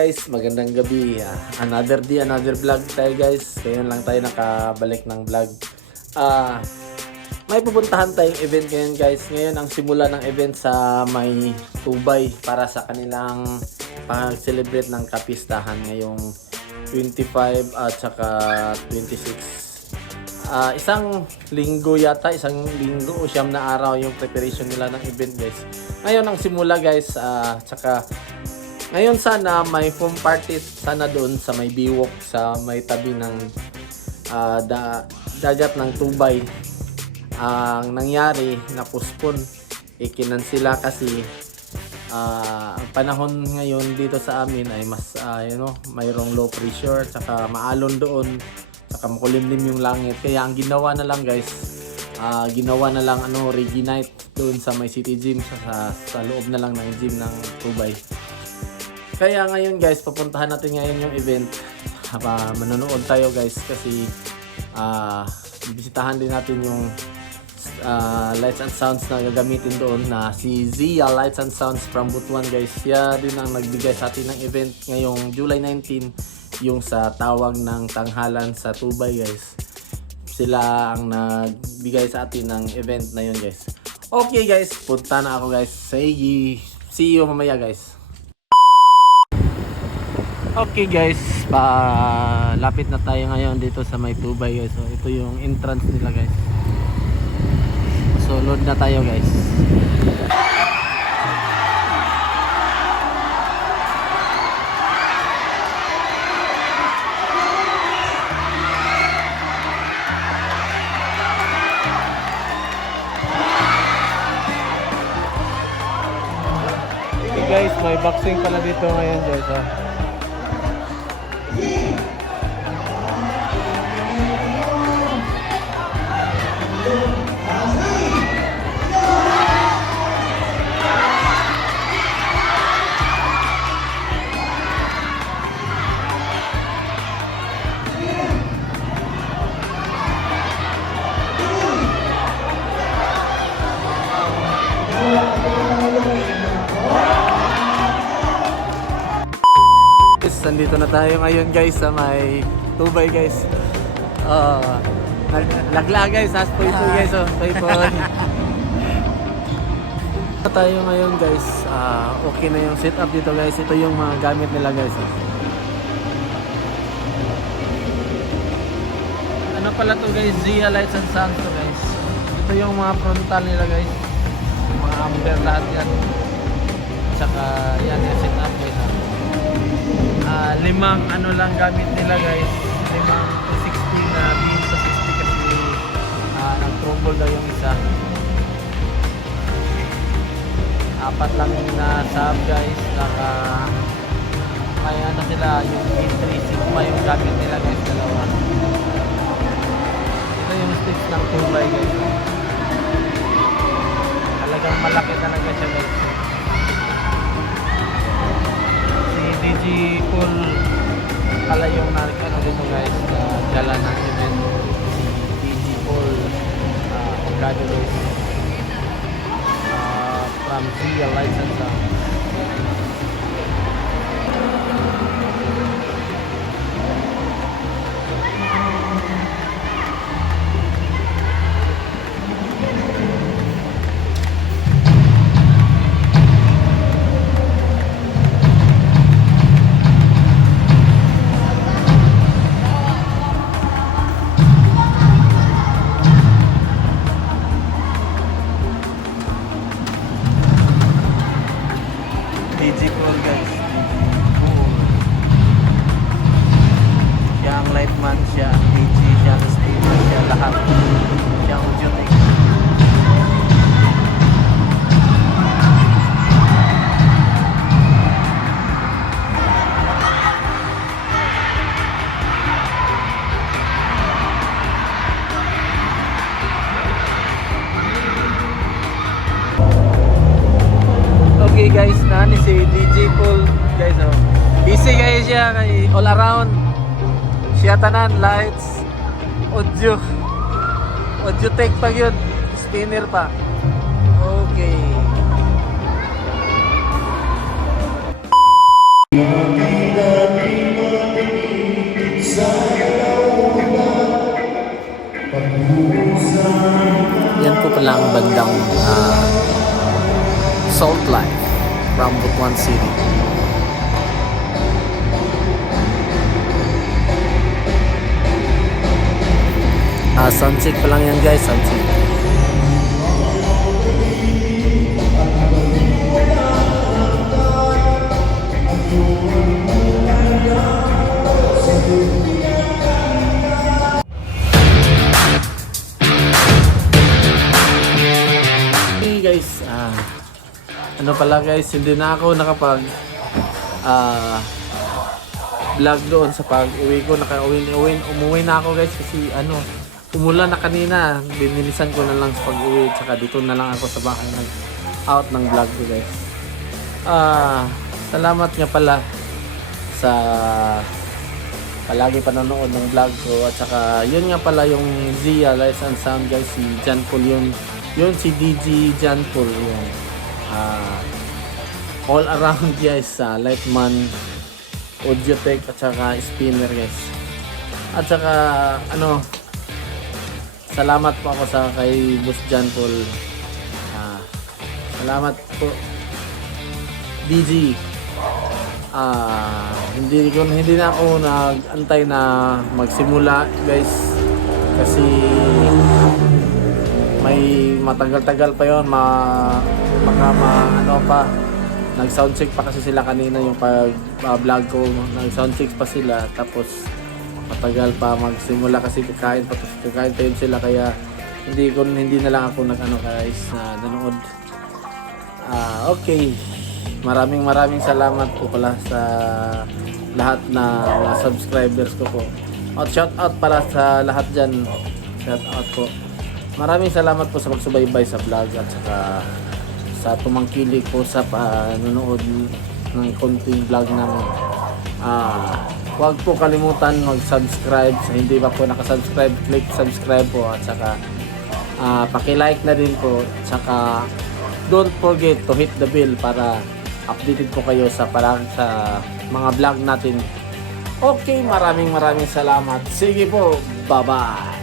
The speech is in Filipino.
guys, magandang gabi. Another day, another vlog tayo guys. Ngayon lang tayo nakabalik ng vlog. May pupuntahan tayong event ngayon guys. Ngayon ang simula ng event sa may Tubay para sa kanilang pag-celebrate ng kapistahan ngayong 25 at saka 26. Isang linggo yata, isang linggo o siyam na araw yung preparation nila ng event guys. Ngayon ang simula guys, tsaka ngayon sana may foam party sana doon sa may Biwok sa may tabi ng dagat ng Tubay. Ang nangyari, na-postpone, ikinansila kasi ang panahon ngayon dito sa amin ay mas mayroong low pressure tsaka maalon doon tsaka makulimlim yung langit. Kaya ang ginawa na lang guys, ginawa na lang Reggae Night doon sa may City Gym sa loob na lang ng gym ng Tubay. Kaya ngayon guys, papuntahan natin ngayon yung event. Manonood tayo guys kasi bisitahan din natin yung lights and sounds na gagamitin doon na si Zia Lights and Sounds from Butuan guys. Siya din ang nagbigay sa atin ng event ngayong July 19, yung sa tawag ng tanghalan sa Tubay guys. Sila ang nagbigay sa atin ng event na yun guys. Okay guys, punta na ako guys. See you mamaya guys. Okay guys, lapit na tayo ngayon dito sa may Tubay guys. So ito yung entrance nila guys. So load na tayo guys. Okay guys, may boxing pala dito ngayon guys. Nandito na tayo ngayon guys sa may Tubay guys. Lagla guys, spoy guys. Spoy. Tayo ngayon guys. Okay na yung setup dito guys. Ito yung mga gamit nila guys. Ano pala to guys? Zia Lights and Sounds to guys. Ito yung mga frontal nila guys. Mga amber lahat yan. Tsaka yan yung setup guys. Limang lang gamit nila guys, 5 to 60 na beam sa 60 kasi nag-trouble daw yung isa. 4 lang na sub guys, kaya sila yung A3 Sigma yung gamit nila guys, dalawa. Ito yung sticks ng Tubay guys. Talagang malaki talaga siya guys. DJ Paul pala yung dito guys, dala ng event si DJ Paul Ogado guys, from Zia Lights and Sounds. DJ Paul guys. Siya ang lightman, siya ang DJ, siya ang speaker, siya lahat. Siya ang audio-tech. Okay guys, nani si DJ Paul guys. Busy guys siya kay all around. Siya tanan lights, audio tech pa yun, spinner pa. Okay. bandang Salt Lake from Butuan City. Sound check pa lang yan guys, sound check. Hey guys, ano pala guys, hindi na ako nakapag vlog doon sa pag-uwi ko. Umuwi na ako guys kasi umulan na kanina. Binilisan ko na lang sa pag-uwi, tsaka dito na lang ako sa bahay nag-out ng vlog ko guys. Salamat nga pala sa palagi panonood ng vlog ko, at saka yun nga pala yung Zia Lights and Sound guys, si John Paul yun si DJ John Paul yun. All around guys, Lightman, Audiotech at saka spinner guys. At saka salamat po ako sa kay Boss John Paul. Salamat po DJ. Hindi na ako nag-antay na magsimula guys kasi may matagal-tagal pa yon, nag-soundcheck pa kasi sila kanina yung pag-vlog ko, nag-soundcheck pa sila, tapos matagal pa magsimula kasi kakain pa yun sila, kaya hindi na lang ako guys nanood. Okay, maraming salamat po pala sa lahat na mga subscribers ko po. At shout out pala sa lahat dyan, shout out po. Maraming salamat po sa pagsubaybay sa vlog at saka sa tumangkilik po sa panonood ng konting vlog namin. Huwag po kalimutan mag-subscribe. Sa hindi pa po nakasubscribe, click subscribe po, at saka paki-like na din po. At saka don't forget to hit the bell para updated po kayo sa mga vlog natin. Okay, maraming salamat. Sige po, bye-bye.